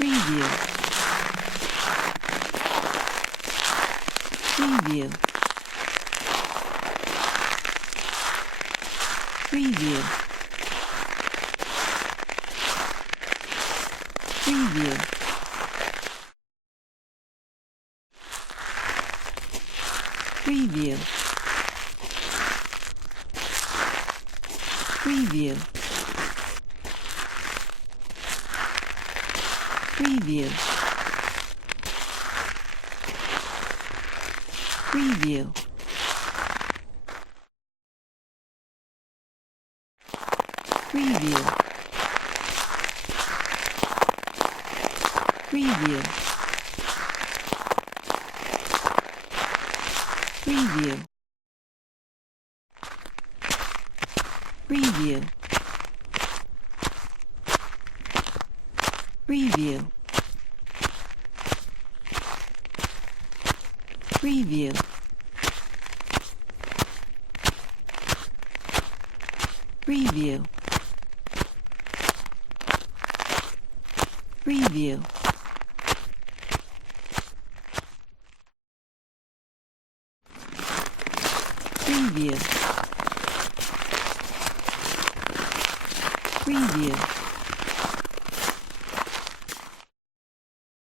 Preview. Preview. Preview. Preview. Preview. Preview. Preview. Preview. Preview. Preview. Preview. Preview. Preview. Preview. Preview. Preview. Preview. Preview.